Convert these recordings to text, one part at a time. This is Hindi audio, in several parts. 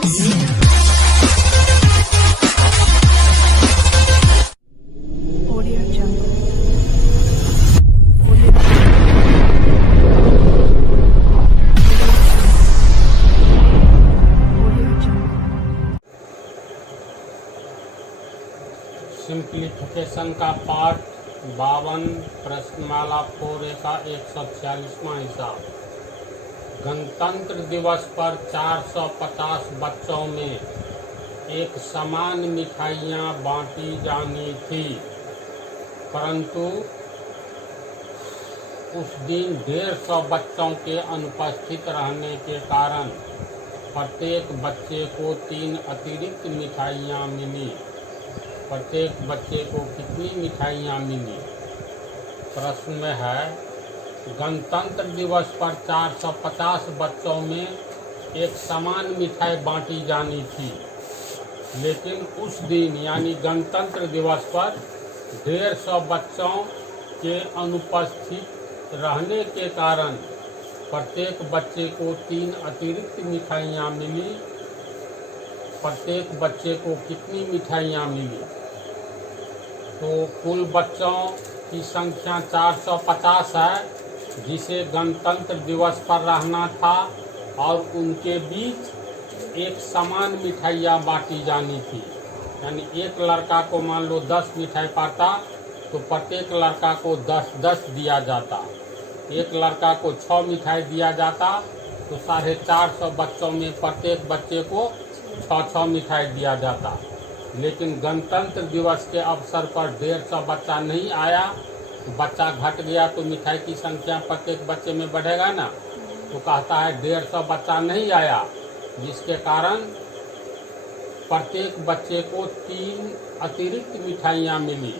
Audio Jungle. सिंप्लीफिकेशन का पार्ट 52 प्रश्नमाला 4A का 146वां हिसाब। गणतंत्र दिवस पर 450 बच्चों में एक समान मिठाइयाँ बांटी जानी थी, परंतु उस दिन 150 बच्चों के अनुपस्थित रहने के कारण प्रत्येक बच्चे को 3 अतिरिक्त मिठाइयाँ मिली। प्रत्येक बच्चे को कितनी मिठाइयाँ मिली? प्रश्न में है, गणतंत्र दिवस पर 450 बच्चों में एक समान मिठाई बांटी जानी थी, लेकिन उस दिन यानी गणतंत्र दिवस पर 150 बच्चों के अनुपस्थित रहने के कारण प्रत्येक बच्चे को 3 अतिरिक्त मिठाइयाँ मिली। प्रत्येक बच्चे को कितनी मिठाइयाँ मिली? तो कुल बच्चों की संख्या 450 है, जिसे गणतंत्र दिवस पर रहना था और उनके बीच एक समान मिठाइयाँ बांटी जानी थी। यानी एक लड़का को मान लो 10 मिठाई पाता तो प्रत्येक लड़का को 10-10 दिया जाता। एक लड़का को 6 मिठाई दिया जाता तो 450 बच्चों में प्रत्येक बच्चे को 6-6 मिठाई दिया जाता। लेकिन गणतंत्र दिवस के अवसर पर 150 बच्चा नहीं आया, तो बच्चा घट गया तो मिठाई की संख्या प्रत्येक बच्चे में बढ़ेगा ना। तो कहता है 150 बच्चा नहीं आया, जिसके कारण प्रत्येक बच्चे को 3 अतिरिक्त मिठाइयाँ मिली।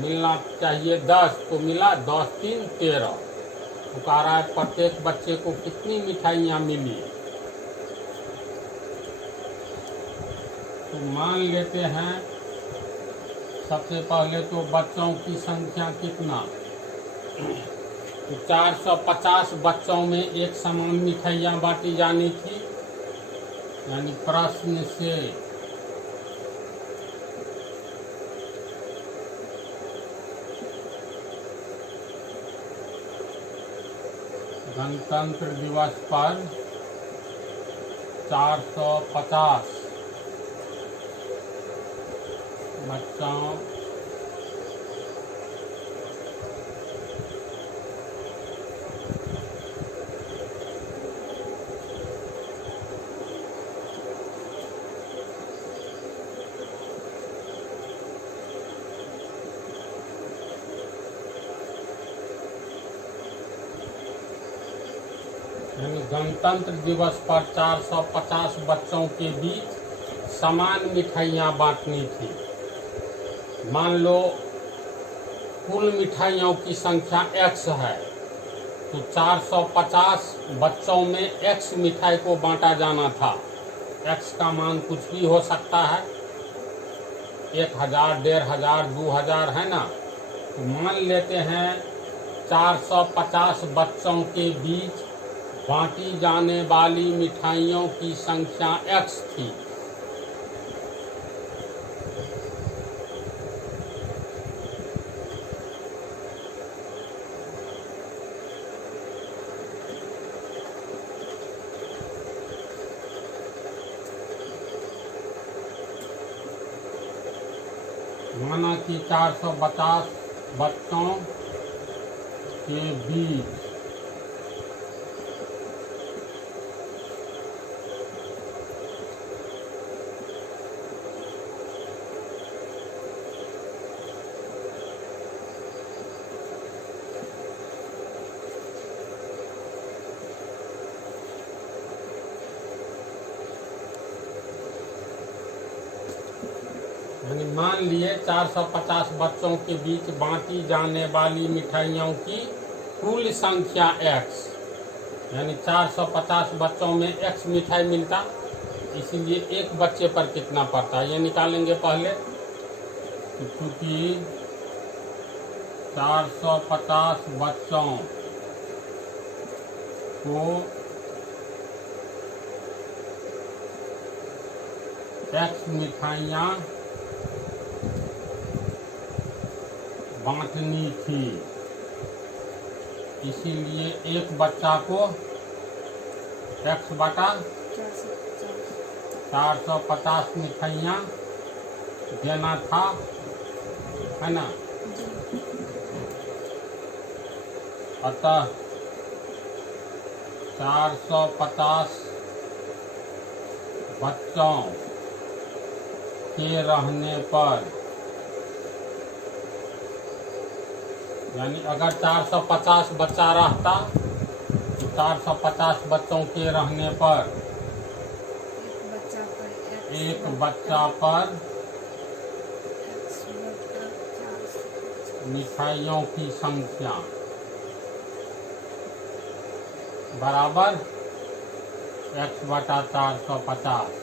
मिलना चाहिए 10 तो मिला 10 3 13। तो कह रहा है प्रत्येक बच्चे को कितनी मिठाइयाँ मिली? तो मान लेते हैं सबसे पहले तो बच्चों की संख्या कितना, तो 450 बच्चों में एक समान मिठाइयाँ बांटी जानी थी। यानी प्रश्न से गणतंत्र दिवस पर 450 बच्चों यानी गणतंत्र दिवस पर 450 बच्चों के बीच समान मिठाइयाँ बांटनी थी। मान लो कुल मिठाइयों की संख्या x है, तो 450 बच्चों में x मिठाई को बांटा जाना था। x का मान कुछ भी हो सकता है, 1000, 1500, 2000 है ना। तो मान लेते हैं 450 बच्चों के बीच बांटी जाने वाली मिठाइयों की संख्या x थी। माना कि 450 बच्चों के बीच यानी मान लिए 450 बच्चों के बीच बांटी जाने वाली मिठाइयों की कुल संख्या x, यानी 450 बच्चों में x मिठाई मिलता, इसीलिए एक बच्चे पर कितना पड़ता है ये निकालेंगे पहले। क्योंकि 450 बच्चों को एक्स मिठाइयाँ बांटनी थी, इसीलिए एक बच्चा को एक्स बटा 450 मिठाइयाँ देना था, है ना। अतः 450 बच्चों के रहने पर, यानी अगर 450 बच्चा रहता तो 450 बच्चों के रहने पर एक बच्चा पर मिठाइयों की संख्या बराबर x बटा 450।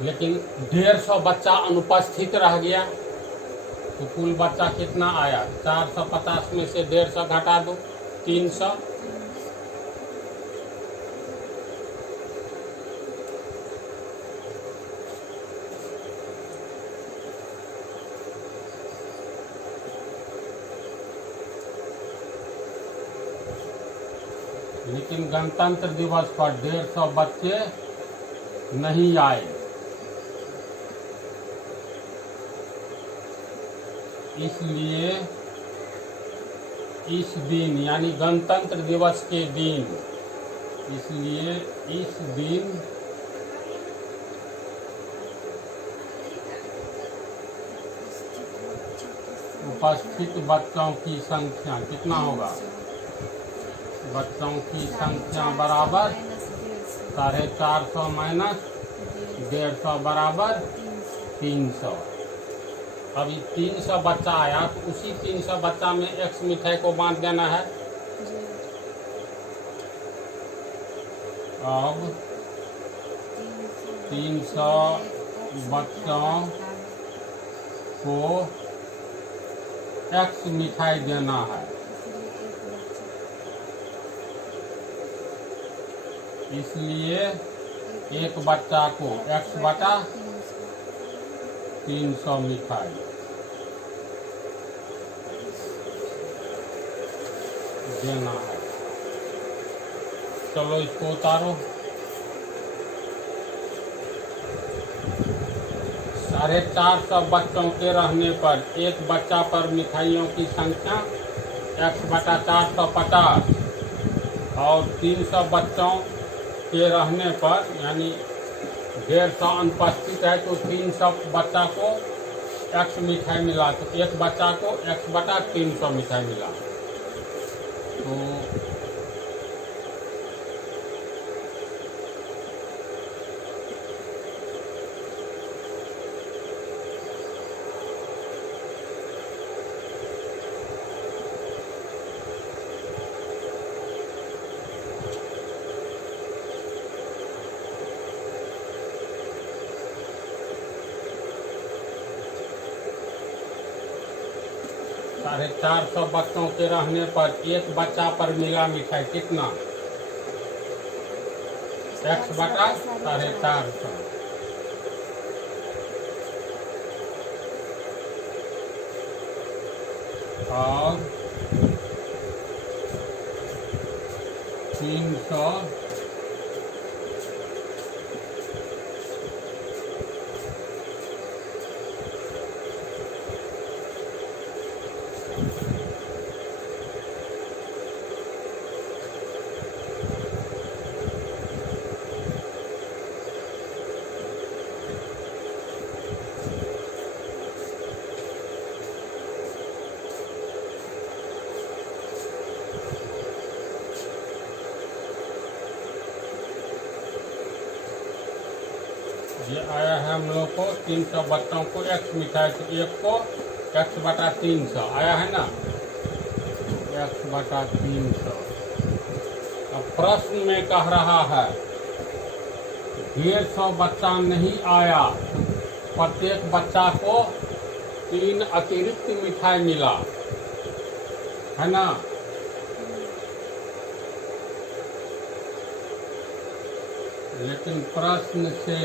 लेकिन 150 बच्चा अनुपस्थित रह गया तो कुल बच्चा कितना आया? 450 में से 150 घटा दो, 300। लेकिन गणतंत्र दिवस पर 150 बच्चे नहीं आए, इसलिए इस दिन यानी गणतंत्र दिवस के दिन, इसलिए इस दिन उपस्थित बच्चों की संख्या कितना होगा? बच्चों की संख्या बराबर 450 माइनस 150 बराबर 300। अभी 300 बच्चा आया तो उसी 300 बच्चा में एक्स मिठाई को बांट देना है। अब 300 बच्चों को एक्स मिठाई देना है, इसलिए एक बच्चा को एक्स बटा 300 मिठाई देना है। चलो इसको उतारो। 450 बच्चों के रहने पर एक बच्चा पर मिठाइयों की संख्या x बटा 450 और 300 बच्चों के रहने पर यानी 150 अनुपस्थित है तो 300 बच्चा को x मिठाई मिला, तो एक बच्चा को x बटा 300 मिठाई मिला। तो साढ़े 400 बच्चों के रहने पर एक बच्चा पर मिला मिठाई कितना? x बटा 450। और 300 ये आया है हम लोग को 300 बच्चों को x मिठाई, तो एक को x बटा 300 आया है ना, x बटा 300। अब प्रश्न में कह रहा है 150 बच्चा नहीं आया तो प्रत्येक बच्चा को 3 अतिरिक्त मिठाई मिला, है ना। लेकिन प्रश्न से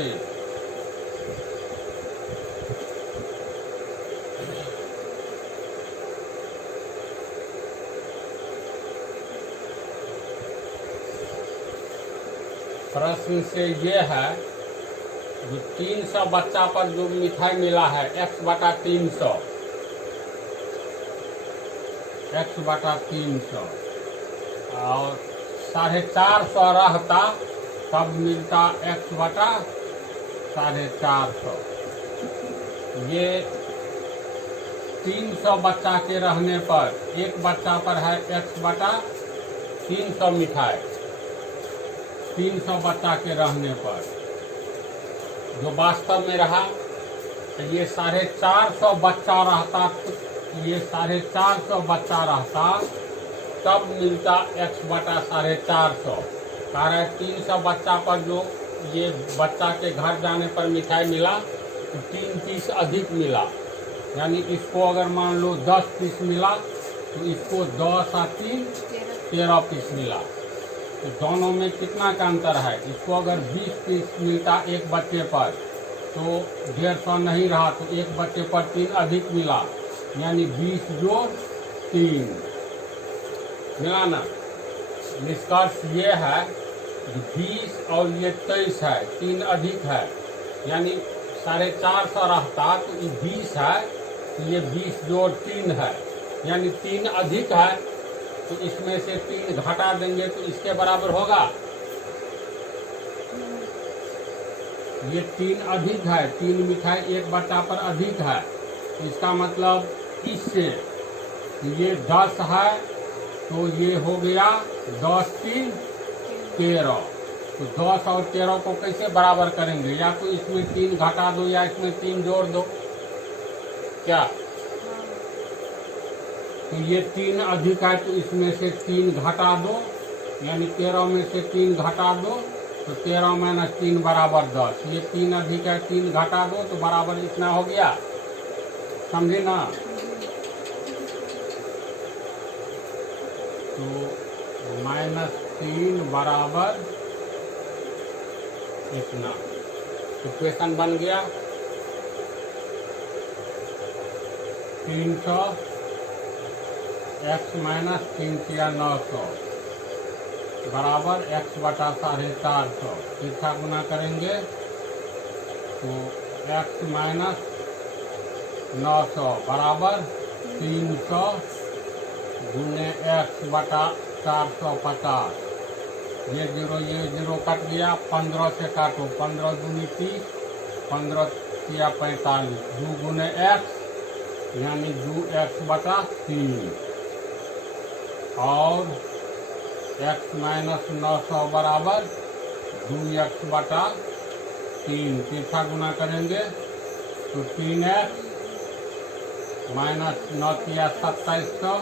प्रश्न से ये है जो 300 बच्चा पर जो मिठाई मिला है x/300, x/300 और 450 रहता तब मिलता x/450। ये 300 बच्चा के रहने पर एक बच्चा पर है x/300 मिठाई। 300 बच्चा के रहने पर जो वास्तव में रहा तो ये 450 बच्चा रहता, ये 450 बच्चा रहता तब मिलता x/450। कारण 300 बच्चा पर जो ये बच्चा के घर जाने पर मिठाई मिला तो 3 पीस अधिक मिला, यानी इसको अगर मान लो 10 पीस मिला तो इसको 10 और 3 13 पीस मिला। तो दोनों में कितना का अंतर है? इसको अगर 20 पीस मिलता एक बच्चे पर तो 150 नहीं रहा, तो एक बच्चे पर 3 अधिक मिला, यानी 20 जोड़ 3 मिला ना। निष्कर्ष ये है कि 20 और ये 23 है, 3 अधिक है, यानी 450 रहता तो ये 20 है, तो ये 20 जोड़ 3 है, यानी 3 अधिक है, तो इसमें से 3 घटा देंगे तो इसके बराबर होगा। ये 3 अधिक है, 3 मिठाई एक बच्चा पर अधिक है, तो इसका मतलब इससे ये 10 है तो ये हो गया 10 3 13। तो 10 और 13 को कैसे बराबर करेंगे? या तो इसमें 3 घटा दो या इसमें 3 जोड़ दो। क्या? तो ये 3 अधिक है तो इसमें से 3 घटा दो, यानी 13 में से 3 घटा दो तो 13 - 3 बराबर 10। ये 3 अधिक है, 3 घटा दो तो बराबर इतना हो गया। समझे ना? तो -3 बराबर इतना। इक्वेशन बन गया 300 x - 3 या 900 बराबर x/450। तीसरा गुना करेंगे तो x - 900 बराबर 300 गुने x/450। ये 0 कट गया, 15 से काटो, 15 दूनी 30, 15 या 45, 2 गुने x यानी 2x/3 और x - 900 बराबर 2x/3। तीसरा गुना करेंगे तो 3x - 9 या 2700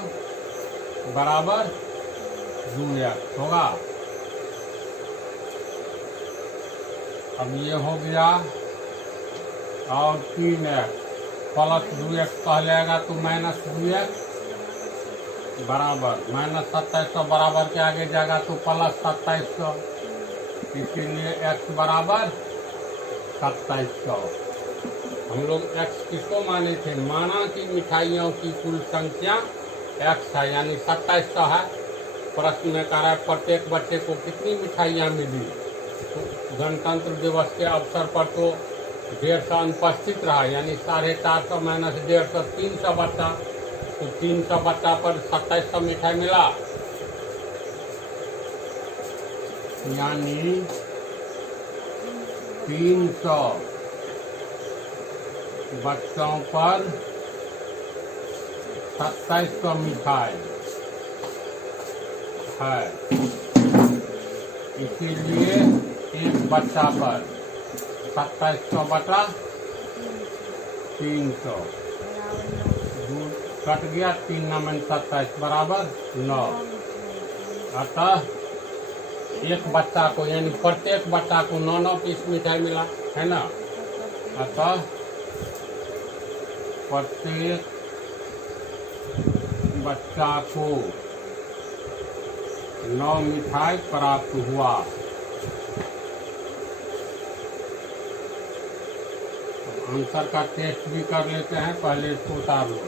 बराबर 2x होगा। अब ये हो गया और 3x प्लस 2x पहले आएगा तो -2x बराबर -2700 बराबर के आगे जाएगा तो +2700, इसीलिए x बराबर 2700। हम लोग x किसको माने थे? माना कि मिठाइयों की कुल संख्या x है, यानी 2700 है। प्रश्न में कह रहा है प्रत्येक बच्चे को कितनी मिठाइयाँ मिली। तो गणतंत्र दिवस के अवसर पर तो 150 अनुपस्थित रहा, यानी 450 - 150 300 बच्चा, तो 300 बच्चा पर 2700 मिठाई मिला, यानी 300 बच्चों पर 2700 मिठाई है। इसीलिए एक बच्चा पर 2700/300 कट गया, 3 - 27 बराबर 9। अतः एक बच्चा को, यानी प्रत्येक बच्चा को 9 पीस मिठाई मिला है ना। अतः प्रत्येक बच्चा को 9 मिठाई प्राप्त हुआ। आंसर का टेस्ट भी कर लेते हैं, पहले इसको उतार लो।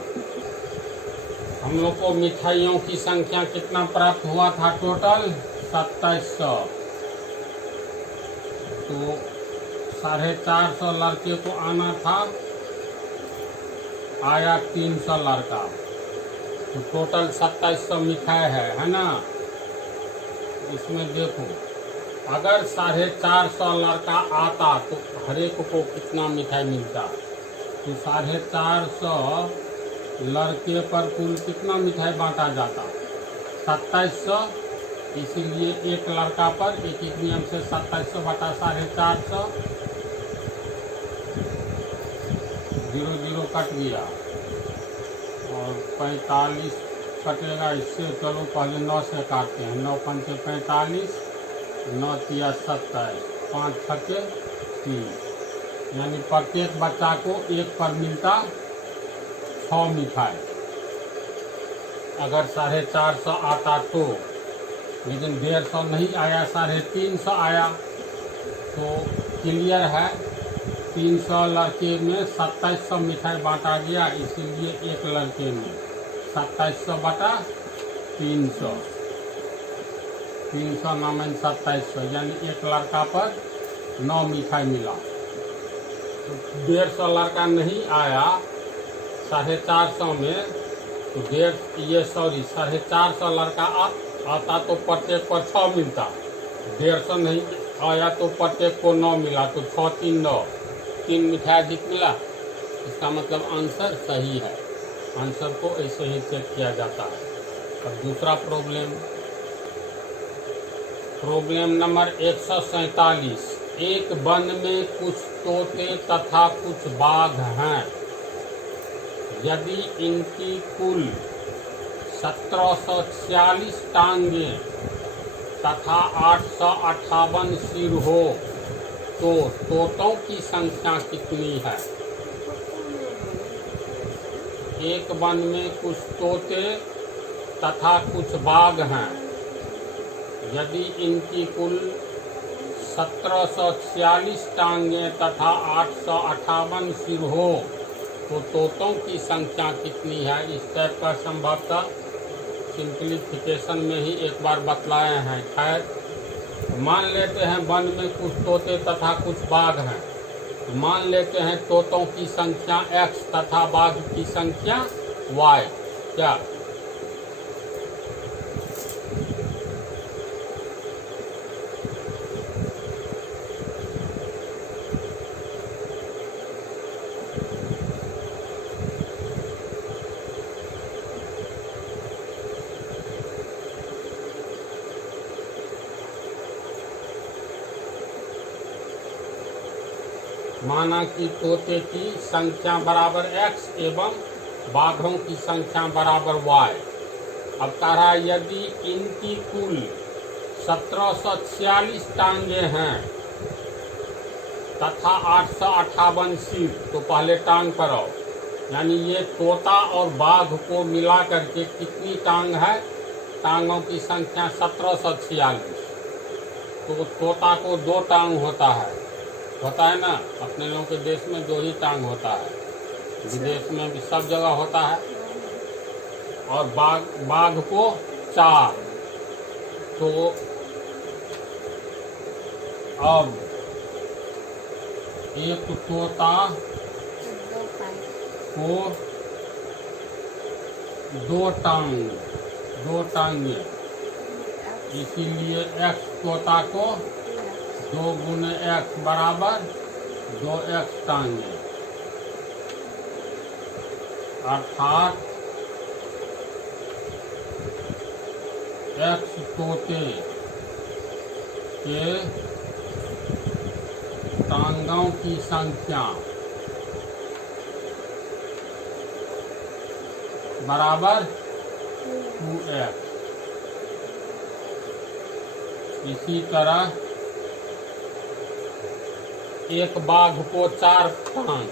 हम लोग को मिठाइयों की संख्या कितना प्राप्त हुआ था? टोटल 2700। तो 450 लड़के को आना था, आया 300 लड़का, तो टोटल 2700 मिठाई है ना। इसमें देखो, अगर 450 लड़का आता तो हर एक को कितना मिठाई मिलता, तो 450 लड़के पर कुल कितना मिठाई बांटा जाता, 2700। इसीलिए एक लड़का पर एक नियम से 2700 बटा 450, 0 कट गया और 45 कटेगा इससे। चलो पहले 9 से काटते हैं, 9 पंचे 45, 9 तिया 27, 5 छक्के 30, यानी प्रत्येक बच्चा को एक पर मिलता 6 मिठाई। अगर 450 आता तो, लेकिन 150 नहीं आया, 350 आया, तो क्लियर है 300 लड़के में 2700 मिठाई बांटा गया, इसीलिए एक लड़के में 2700 बटा 300, 300 9 में 2700, यानी एक लड़का पर 9 मिठाई मिला। 150 लड़का नहीं आया 450 में, तो 450 लड़का आता तो प्रत्येक पर 6 मिलता, 150 नहीं आया तो प्रत्येक को 9 मिला, तो 6 3 9, 3 मिठाई जीत मिला। इसका मतलब आंसर सही है। आंसर को ऐसे ही चेक किया जाता है। अब दूसरा प्रॉब्लम नंबर 147। एक वन में कुछ तोते तथा कुछ बाघ हैं। यदि इनकी कुल 1746 टांगें तथा 858 सिर हो, तो तोतों की संख्या कितनी है? एक वन में कुछ तोते तथा कुछ बाघ हैं। यदि इनकी कुल 1746 टांगें तथा 858 सिर हो, तो तोतों की संख्या कितनी है? इस टाइप का संभवतः सिंप्लीफिकेशन में ही एक बार बतलाए हैं। खैर, मान लेते हैं वन में कुछ तोते तथा कुछ बाघ हैं, तो मान लेते हैं तोतों की संख्या x तथा बाघ की संख्या y। क्या माना कि तोते की संख्या बराबर x एवं बाघों की संख्या बराबर y। अब कह रहा है यदि इनकी कुल 1746 टांगे हैं तथा 858 सिर, तो पहले टांग पर आओ, यानी ये तोता और बाघ को मिला करके कितनी टांग है? टांगों की संख्या 1746। तो तोता को 2 टांग होता है ना। अपने लोगों के देश में 2 ही टांग होता है, विदेश में भी सब जगह होता है। और बाघ को 4। तो अब एक तोता को 2 टांगे, इसीलिए x तोता को 2 गुने x बराबर 2x टांगे, अर्थात x तोते के टांगों की संख्या बराबर 2x। इसी तरह एक बाघ को 4 टांग,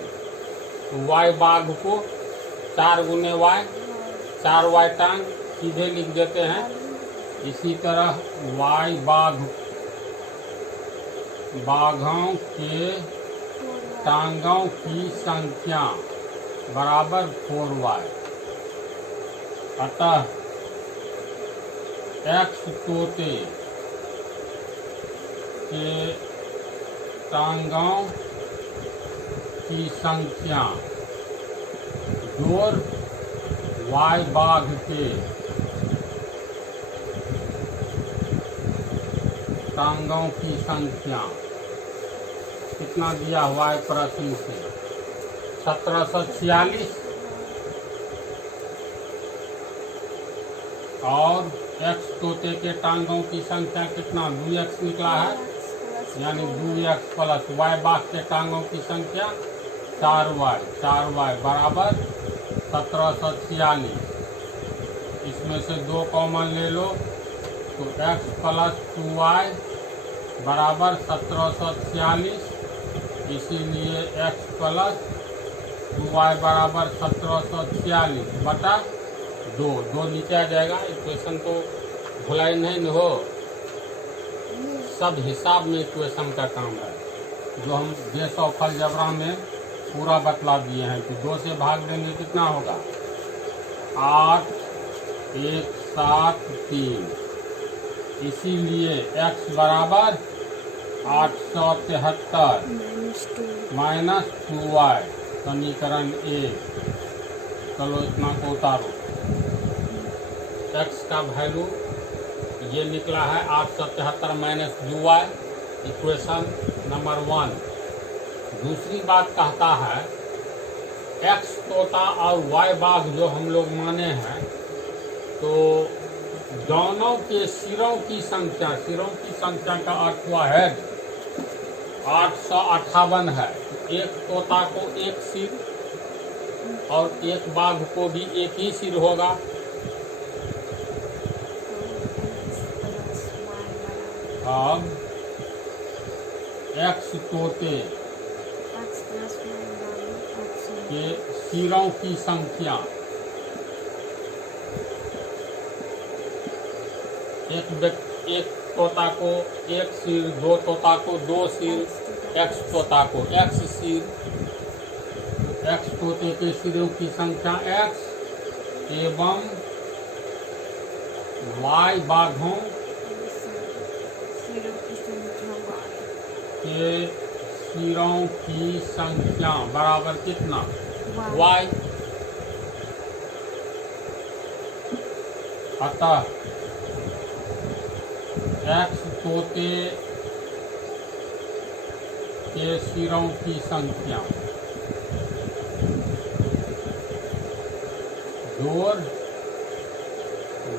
तो y बाघ को 4 गुने y, 4y टांग सीधे लिख देते हैं। इसी तरह y बाघों के टांगों की संख्या बराबर 4y। अतः x तोते के टांगों की संख्या जोड़ y बाघ के टांगों की संख्या कितना दिया हुआ है प्रश्न से 1746 और x तोते के टांगों की संख्या कितना 2x निकला है, यानी 2x प्लस y बाघ के टांगों की संख्या 4y बराबर 1746। इसमें से 2 कॉमन ले लो तो x प्लस 2y बराबर 1746, इसीलिए x प्लस 2y बराबर 1746 बटा 2 नीचे आ जाएगा। इक्वेशन तो भुलाई नहीं हो, सब हिसाब में इक्वेशन का काम है, जो हम बेस ऑफ अलजेब्रा में पूरा बतला दिए हैं कि 2 से भाग देंगे कितना होगा 8 1 7 3, इसीलिए x बराबर 873 माइनस 2y समीकरण 1। चलो इतना को उतारो, x का वैल्यू ये निकला है 873 माइनस 2y, इक्वेशन नंबर 1। दूसरी बात कहता है x तोता और y बाघ जो हम लोग माने हैं, तो दोनों के सिरों की संख्या का अर्थ हुआ है 858 है। एक तोता को एक सिर और एक बाघ को भी एक ही सिर होगा। अब x तोते के सिरों की संख्या, एक तोता को एक सिर, 2 तोता को 2 सिर, x तोता को x सिर, x तोते के सिरों की संख्या x एवं y बाघों के सिरों की संख्या बराबर कितना y। अतः x तोते के सिरों की संख्या जोड़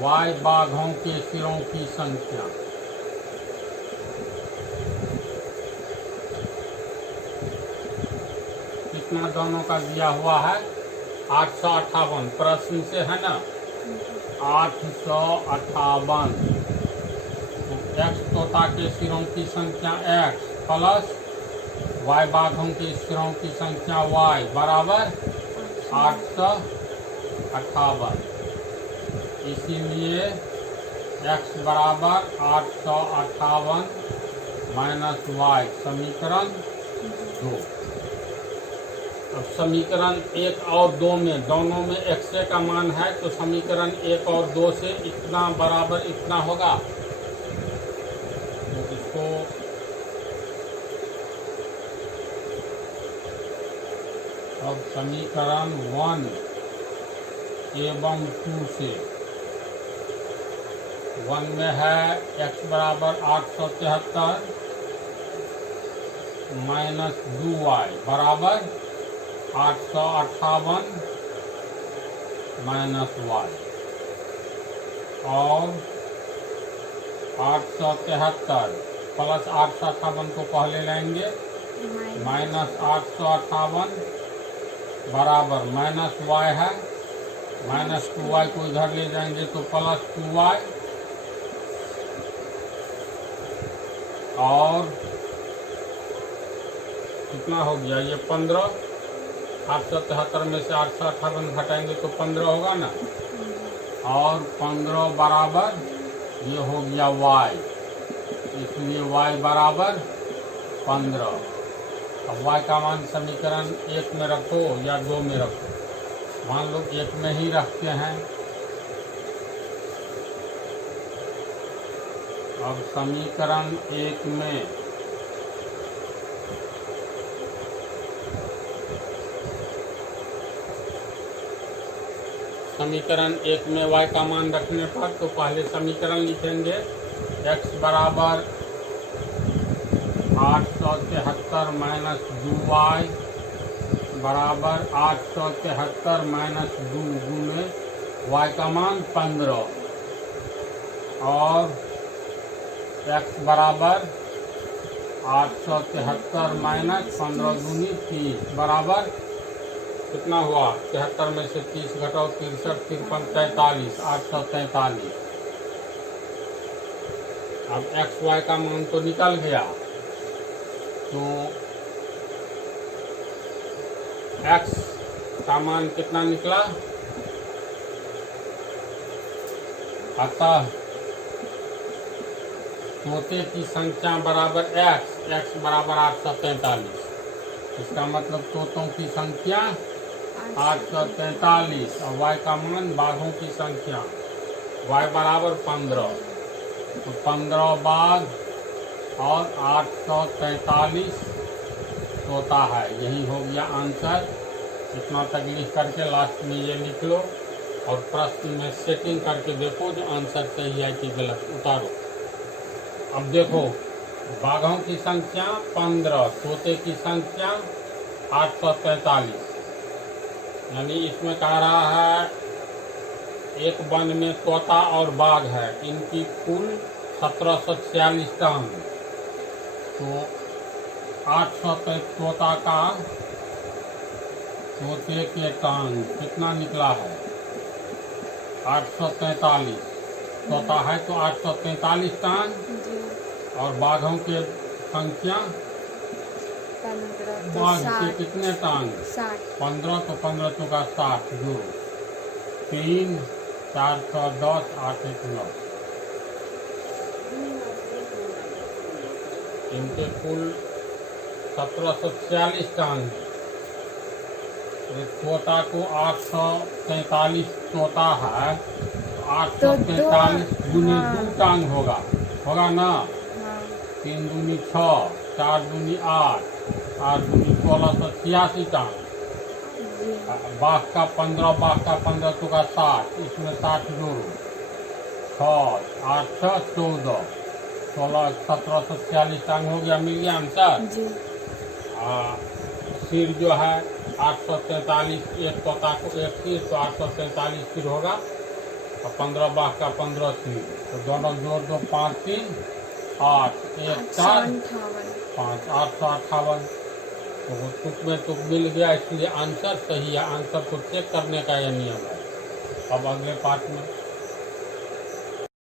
y बाघों के सिरों की संख्या कितना दोनों का दिया हुआ है 858, प्रश्न से है ना 858। x तोता के सिरों की संख्या x प्लस y बाघों के सिरों की संख्या y बराबर 858, इसीलिए x बराबर 858 माइनस y समीकरण 2। अब समीकरण 1 और 2 में दोनों में x का मान है, तो समीकरण 1 और 2 से इतना बराबर इतना होगा, तो इसको अब समीकरण 1 एवं 2 से 1 में है x बराबर 873 माइनस 2y बराबर 858 माइनस y, और 873 प्लस 858 को पहले लेंगे माइनस 858 बराबर माइनस y है, माइनस 2y को इधर ले जाएंगे तो प्लस 2y, और कितना हो गया ये 15, 873 में से 858 घटाएंगे तो 15 होगा ना, और 15 बराबर ये हो गया y, इसलिए y बराबर 15। अब y का मान समीकरण 1 में रखो या 2 में रखो, मान लो 1 में ही रखते हैं। अब समीकरण 1 में समीकरण 1 में y का मान रखने पर तो पहले समीकरण लिखेंगे x बराबर 873 माइनस 2y बराबर 873 माइनस 2 गुने y का मान 15 और x बराबर 873 माइनस 15 दूनी 30 बराबर कितना हुआ? 73 में से 30 घटाओ 63, 53, 43, 843। अब एक्स वाई का मान तो निकल गया, तो एक्स का मान कितना निकला? अतः तोते की संख्या बराबर एक्स बराबर 843। इसका मतलब तोतों की संख्या 843 और y का मान बाघों की संख्या y बराबर 15, तो 15 बाघ और 843 तोता है। यही हो गया आंसर। इतना तक लिख करके लास्ट में ये लिख लो और प्रश्न में सेटिंग करके देखो जो आंसर सही है कि गलत, उतारो। अब देखो, बाघों की संख्या 15, तोते की संख्या 843, यानी इसमें कह रहा है एक वन में तोता और बाघ है, इनकी कुल 1746 टांग। तो 800 तोता का तोते के टांग कितना निकला है? 843 तोता है तो 843 टांग और बाघों के संख्या 15 बाघ के कितने टांग? 15, तो 15 चौका 60, जो 3, 410, 8, 1, 9। इनके कुल 1746 टांग। तोता को 843 तोता है, 843 दूनी 2 टांग होगा ना? 3 दूनी 6, 4 दूनी 8, 8 दूनी 1686 टांग। बाघ का 15 चौका 60, इसमें 60 जोड़ो, 6, 8, 6, 14, 16, 1746 टांग हो गया। मिल गया आंसर। सिर जो है 843, एक तोता को एक सिर, तो 843 सिर होगा और 15 बाघ का 15 सिर, तो दोनों जोड़ दो, 5, 3, 8, 1, 4, 5, 858। तो वो तुक में तुक मिल गया, इसलिए आंसर सही है। आंसर को चेक करने का यह नियम है। अब अगले पार्ट में